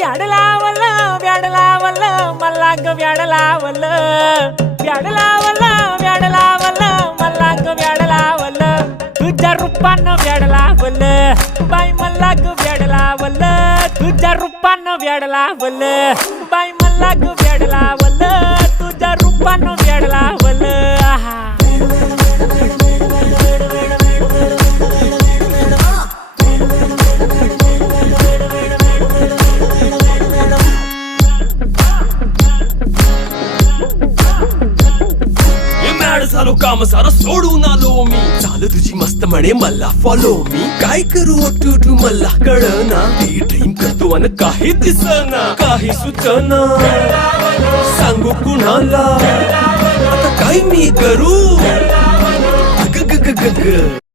व्याड लावलं व्याड लावलं मला ग व्याड लावलं व्याड लावलं व्याड लावलं मला ग व्याड लावलं तुझ्या रूपानं व्याड लावलं बाई मला ग व्याड लावलं तुझ्या रूपानं व्याड लावलं बाई मला ग व्याड लावलं तुझ्या रूपानं व्याड लावलं आहा झालो काम सारं सोडून आलो मी चाल तुझी मस्त म्हणे मला फॉलो मी काय करू टू मला कळना ती ड्रीम करतो आणि काही दिसना काही सुचना सांगू कुणाला आता काय मी करू ग ग ग ग ग